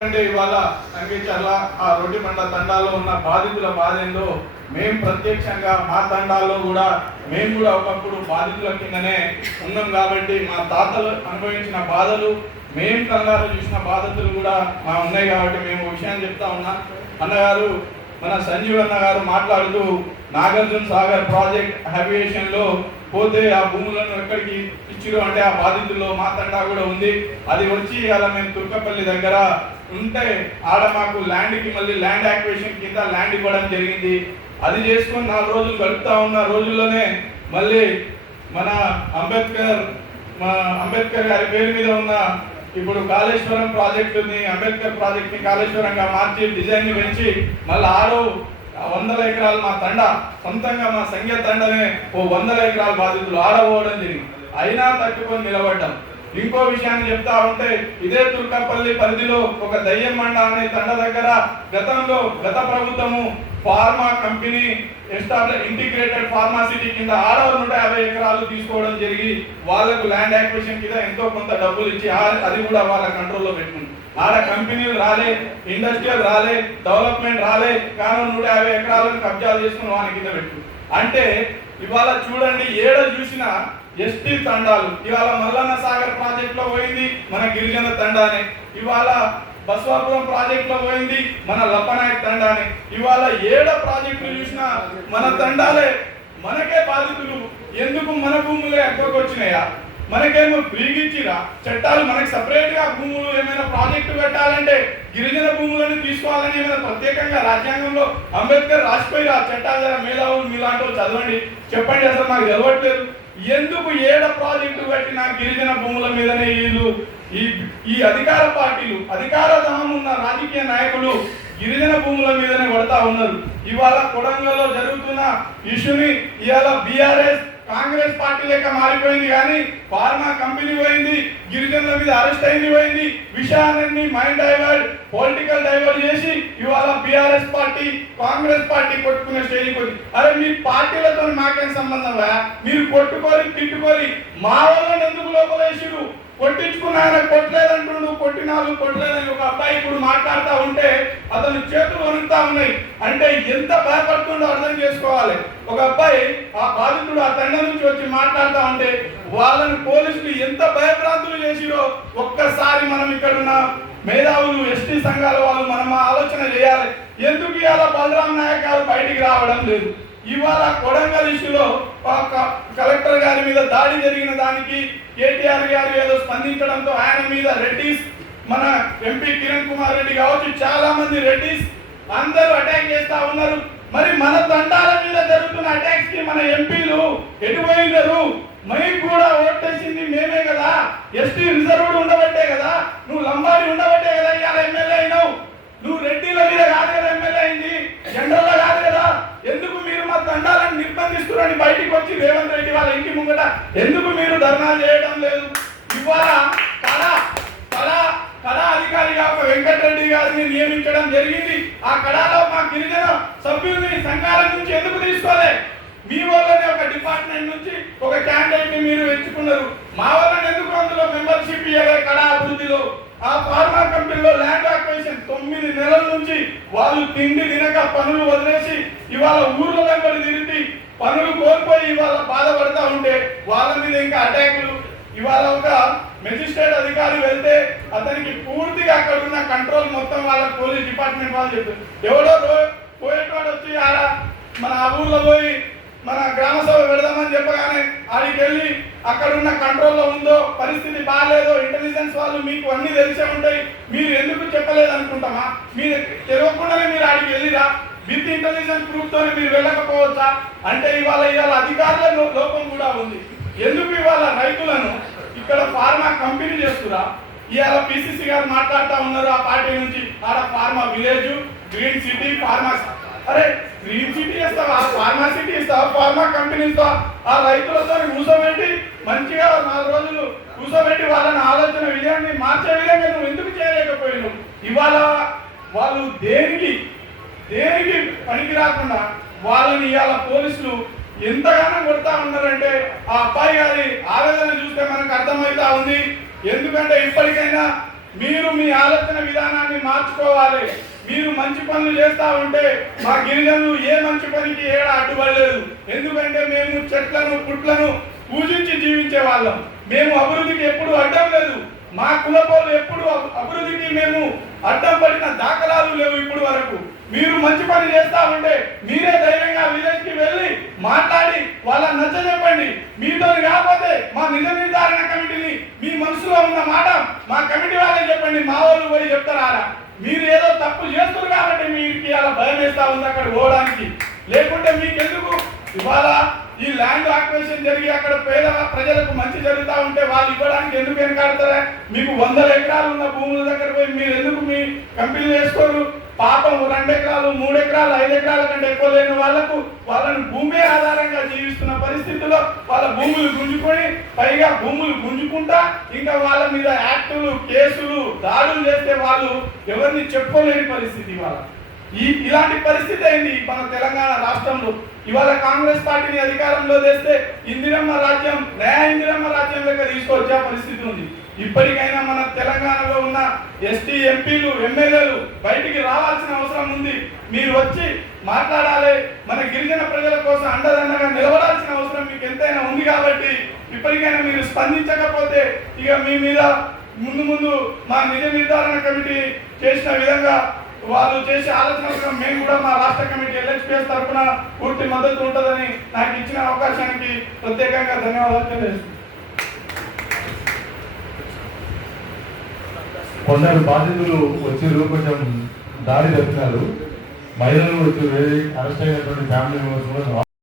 అంటే ఇవాళ సంగీచర్ల ఆ రొడ్డి మండ తండాలో ఉన్న బాధితుల బాధ మేము ప్రత్యక్షంగా మా తండాల్లో కూడా మేము కూడా ఒకప్పుడు బాధితుల కిందనే ఉన్నాం కాబట్టి మా తాతలు అనుభవించిన బాధలు మేము కళ్ళారా చూసిన బాధితులు కూడా మా ఉన్నాయి కాబట్టి మేము విషయాన్ని చెప్తా ఉన్నా. అన్నగారు మన సంజీవ్ అన్న గారు మాట్లాడుతూ నాగార్జున సాగర్ ప్రాజెక్ట్ హ్యాబియేషన్లో పోతే ఆ భూములను ఎక్కడికి ఇచ్చిరు? అంటే ఆ బాధితుల్లో మా తండా కూడా ఉంది. అది వచ్చి అలా మేము తుర్కపల్లి దగ్గర ఉంటే ఆడ మాకు ల్యాండ్కి మళ్ళీ ల్యాండ్ యాక్వేషన్ కింద ల్యాండ్ ఇవ్వడం జరిగింది. అది చేసుకొని నాలుగు రోజులు గడుపుతా ఉన్న రోజుల్లోనే మళ్ళీ మన అంబేద్కర్ మన అంబేద్కర్ గారి పేరు మీద ఉన్న ఇప్పుడు కాళేశ్వరం ప్రాజెక్టుని అంబేద్కర్ ప్రాజెక్ట్ని కాళేశ్వరంగా మార్చి డిజైన్ పెంచి మళ్ళీ ఆరు వందల ఎకరాలు మా తండ సొంతంగా మా సంఘ తండనే ఓ వందల ఎకరాల బాధితులు ఆడబోవడం జరిగింది. అయినా తట్టుకొని నిలబడ్డాం. ఇంకో విషయాన్ని చెప్తా ఉంటే ఇదే తుర్కపల్లి పరిధిలో ఒక దయ్యం మండ అనే తండ దగ్గర గతంలో గత ప్రభుత్వము pharma company establish integrated pharma city కింద ఆడవాళ్ళు నూట యాభై ఎకరాలు తీసుకోవడం జరిగి వాళ్ళకు ల్యాండ్ యాక్విజిషన్ కింద ఎంతో కొంత డబ్బులు ఇచ్చి ఆ- అది కూడా వాళ్ళ కంట్రోల్లో పెట్టుకుంది ఆడ కంపెనీలు రాలే ఇండస్ట్రియల్ రాలే డెవలప్మెంట్ రాలే కానీ నూట యాభై ఎకరాలను కబ్జాలు చేసుకుని వాని కింద పెట్టు. అంటే ఇవాళ చూడండి ఏడ చూసిన ఎస్టీ తండాలు. ఇవాళ మల్లన్న సాగర్ ప్రాజెక్ట్లో పోయింది మన గిరిజన తండానే. ఇవాళ బస్వాపురం ప్రాజెక్ట్లో పోయింది మన లప్పనాయక్ తండానే. ఇవాళ ఏడ ప్రాజెక్టులు చూసినా మన తండాలే మనకే బాధితులు. ఎందుకు మన భూములే ఎక్కువకి వచ్చినాయా మనకేమో బ్రీగిచ్చిరా చట్టాలు మనకి సపరేట్గా భూములు ప్రాజెక్టు పెట్టాలంటే గిరిజన భూములను తీసుకోవాలని ఏమైనా ప్రత్యేకంగా రాజ్యాంగంలో అంబేద్కర్ రాసిపోయి ఆ చట్టాల జర మేధావులు మీలాంటి చదవండి. చెప్పండి అసలు నాకు చదవట్లేదు. ఎందుకు ఏడ ప్రాజెక్టు కట్టిన గిరిజన భూముల మీదనే వీళ్ళు? ఈ ఈ అధికార పార్టీలు అధికార దహం ఉన్న రాజకీయ నాయకులు గిరిజన భూముల మీదనే పడతా ఉన్నారు. ఇవాళ కొడంగల్లో జరుగుతున్న ఇష్యూని ఇవాళ బీఆర్ఎస్ కాంగ్రెస్ పార్టీ లెక్క మారిపోయింది కానీ ఫార్మా కంపెనీ పోయింది గిరిజనుల మీద అరెస్ట్ అయింది పోయింది. విషయాన్ని మైండ్ డైవర్ట్ పొలిటికల్ డైవర్ట్ చేసి ఇవాళ బీఆర్ఎస్ పార్టీ కాంగ్రెస్ పార్టీ కొట్టుకునే స్టేజ్ పోయింది. అరే మీ పార్టీలతో మాకేం సంబంధం మీరు కొట్టుకొని తిట్టుకొని మా వాళ్ళని ఎందుకు లోపలేసిరు కొట్టించుకున్న ఆయన కొట్టలేదంటున్నారు. పుట్టినాలు కొట్టలేదని ఒక అబ్బాయి ఇప్పుడు మాట్లాడుతూ ఉంటే అతని చేతులు వణుకుతా ఉన్నాయి. అంటే ఎంత భయపడుతుండో అర్థం చేసుకోవాలి. ఒక అబ్బాయి ఆ బాధితుడు ఆ తండ్రి నుంచి వచ్చి మాట్లాడుతూ ఉంటే వాళ్ళని పోలీసులు ఎంత భయభ్రాంతులు చేసిరో ఒక్కసారి మనం ఇక్కడ ఉన్న మేధావులు ఎస్టీ సంఘాల వాళ్ళు మనం ఆలోచన చేయాలి. ఎందుకు ఇవాళ బలరాం నాయక్ గారు బయటికి రావడం లేదు? ఇవాళ కొడంగల్ ఇష్యూలో కలెక్టర్ గారి మీద దాడి జరిగిన దానికి కేటీఆర్ గారు ఏదో స్పందించడంతో ఆయన మీద రెడ్డిస్ మన ఎంపీ కిరణ్ కుమార్ రెడ్డి కావచ్చు చాలా మంది రెడ్డిస్ అందరూ అటాక్ చేస్తా ఉన్నారు. మరి మన దండాల మీద జరుగుతున్న అటాక్స్కి మన ఎంపీలు ఎటుపోయినారు పోయినారు? కూడా ఓటేసింది మేమే కదా. ఎస్టీ రిజర్వ్డ్ ఉండబట్టే కదా. నువ్వు లంబాడి ఉండబట్టే కదా ఇవాళ ఎమ్మెల్యే అయినావు. నువ్వు రెడ్డిల మీద కాదు కదా ఎమ్మెల్యే అయింది. జనరల్ కాదు కదా. ఎందుకు మీరు మా దండాలను నిర్బంధిస్తున్నారని బయటికి వచ్చి రేవంత్ రెడ్డి వాళ్ళ ఇంటి ముంగట? ఎందుకు మీరు ధర్నా చేయడం లేదు? ఇవాళ కళ కళ కళా అధికారిగా ఒక వెంకటరెడ్డి గారిని నియమించడం జరిగింది. ఆ కళలో మా గిరిజన సభ్యుల్ని సంఘాల నుంచి ఎందుకు తీసుకోలే? మీ వల్లనే ఒక డిపార్ట్మెంట్ నుంచి ఒక క్యాండిడేట్ని మీరు ఎంచుకున్నారు. మా వాళ్ళని ఎందుకు అందులో మెంబర్షిప్ ఇవ్వలే కళా అభివృద్ధిలో? ఆ ఫార్మా కంపెనీలో ల్యాండ్ ఆక్వేషన్ తొమ్మిది నెలల నుంచి వాళ్ళు తిండి తినక పనులు వదిలేసి ఇవాళ ఊర్లో దగ్గర తిరిగి పనులు కోల్పోయి ఇవాళ బాధపడతా ఉంటే వాళ్ళ మీద ఇంకా అటాకులు ఇవాళ ఒక మెజిస్ట్రేట్ అధికారి వెళ్తే అతనికి పూర్తిగా అక్కడ ఉన్న కంట్రోల్ మొత్తం వాళ్ళ పోలీస్ డిపార్ట్మెంట్ వాళ్ళు చెప్పారు. ఎవడో పోయేటోడు వచ్చి ఆడ మన ఆ ఊర్లో పోయి మన గ్రామ సభ పెడదామని చెప్పగానే ఆడికి వెళ్ళి అక్కడ ఉన్న కంట్రోల్లో ఉందో పరిస్థితి బాగాలేదో ఇంటెలిజెన్స్ వాళ్ళు మీకు అన్ని తెలిసే ఉంటాయి మీరు ఎందుకు చెప్పలేదు అనుకుంటామా? మీరు తెలియకుండానే మీరు ఆడికి వెళ్ళిరా. విత్ ఇంటెలిజెన్స్ ప్రూఫ్ మీరు వెళ్ళకపోవచ్చా? అంటే ఇవాళ ఇవాళ అధికారుల లోపం కూడా ఉంది. ఎందుకు ఇవాళ రైతులను ఇక్కడ ఫార్మా కంపెనీ చేస్తురా. ఇవాళ పిసిసి గారు మాట్లాడుతూ ఉన్నారు ఆ పార్టీ నుంచి. ఆడ pharma village green city pharma అరే గ్రీన్ సిటీ ఇస్తావా ఫార్మా సిటీ ఇస్తావా? ఫార్మా కంపెనీ ఇస్తావా? ఆ రైతులతో కూర్చోబెట్టి మంచిగా నాలుగు రోజులు కూర్చోబెట్టి వాళ్ళని ఆలోచన విజయాన్ని మార్చే విధంగా నువ్వు ఎందుకు చేయలేకపోయినావు? ఇవాళ వాళ్ళు దేనికి దేనికి పనికి రాకుండా వాళ్ళని ఇవాళ పోలీసులు ఎంతగానో కొడతా ఉన్నారంటే ఆ అబ్బాయి గారి ఆవేదన చూస్తే మనకు ఎందుకంటే ఇప్పటికైనా మీరు మీ ఆలోచన విధానాన్ని మార్చుకోవాలి. మీరు మంచి పనులు చేస్తా ఉంటే మా గిరిజనులు ఏ మంచి పనికి ఏడ అడ్డుపడలేదు. ఎందుకంటే మేము చెట్లను పుట్లను పూజించి జీవించే వాళ్ళం. మేము అభివృద్ధికి ఎప్పుడు అడ్డం లేదు. మా కులపోలు ఎప్పుడు అభివృద్ధికి మేము అడ్డం పడిన దాఖలాలు లేవు ఇప్పుడు వరకు. మీరు మంచి పని చేస్తా ఉంటే మీరే ధైర్యంగా విలేజ్కి వెళ్ళి మాట్లాడి వాళ్ళ నచ్చ చెప్పండి మీతో కాకపోతే మా నిజ నిర్ధారణ కమిటీని మీ మనసులో ఉన్న మాట మా కమిటీ వాళ్ళకి చెప్పండి మా వాళ్ళు పోయి చెప్తారా మీరు ఏదో తప్పు చేస్తున్నారు కాబట్టి మీకు అలా భయం వేస్తా ఉంది అక్కడ పోవడానికి. లేకుంటే మీకు ఎందుకు ఇవాళ ఈ ల్యాండ్ ఆక్యుపేషన్ జరిగి అక్కడ పేద ప్రజలకు మంచి జరుగుతూ ఉంటే వాళ్ళు ఇవ్వడానికి ఎందుకు వెనకాడతారా? మీకు వందల ఎకరాలు ఉన్న భూముల దగ్గర పోయి మీరు ఎందుకు మీ కంపెనీలు వేసుకోరు? పాపం రెండు ఎకరాలు మూడు ఎకరాలు ఐదు ఎకరాల కంటే ఎక్కువ లేని వాళ్ళకు వాళ్ళని భూమి ఆధారంగా జీవిస్తున్న పరిస్థితుల్లో వాళ్ళ భూములు గుంజుకొని పైగా భూములు గుంజుకుంటా ఇంకా వాళ్ళ మీద యాక్టులు కేసులు దాడులు చేస్తే వాళ్ళు ఎవరిని చెప్పుకోలేని పరిస్థితి ఇవాళ. ఈ ఇలాంటి పరిస్థితి అయింది మన తెలంగాణ రాష్ట్రంలో. ఇవాళ కాంగ్రెస్ పార్టీని అధికారంలో తెస్తే ఇందిరమ్మ రాజ్యం న్యాయ ఇందిరమ్మ రాజ్యం లెక్క తీసుకొచ్చే పరిస్థితి ఉంది. ఇప్పటికైనా మన తెలంగాణలో ఉన్న ఎస్టీ ఎంపీలు ఎమ్మెల్యేలు బయటికి రావాల్సిన అవసరం ఉంది. మీరు వచ్చి మాట్లాడాలి. మన గిరిజన ప్రజల కోసం అండదండగా నిలబడాల్సిన అవసరం మీకు ఎంతైనా ఉంది కాబట్టి ఇప్పటికైనా మీరు స్పందించకపోతే ఇక మీ మీద ముందు ముందు మా నిజ నిర్ధారణ కమిటీ చేసిన విధంగా వాళ్ళు చేసే ఆలోచన మేము కూడా మా రాష్ట్ర కమిటీ ఎల్హెచ్పిఎస్ తరఫున పూర్తి మద్దతు ఉంటుందని నాకు ఇచ్చిన అవకాశానికి ప్రత్యేకంగా ధన్యవాదాలు తెలియజేస్తున్నాను. కొందరు బాధితులు వచ్చారు కొంచెం దారి తప్పినారు మహిళలు వచ్చి అరెస్ట్ అయినటువంటి ఫ్యామిలీ మెంబర్స్ కూడా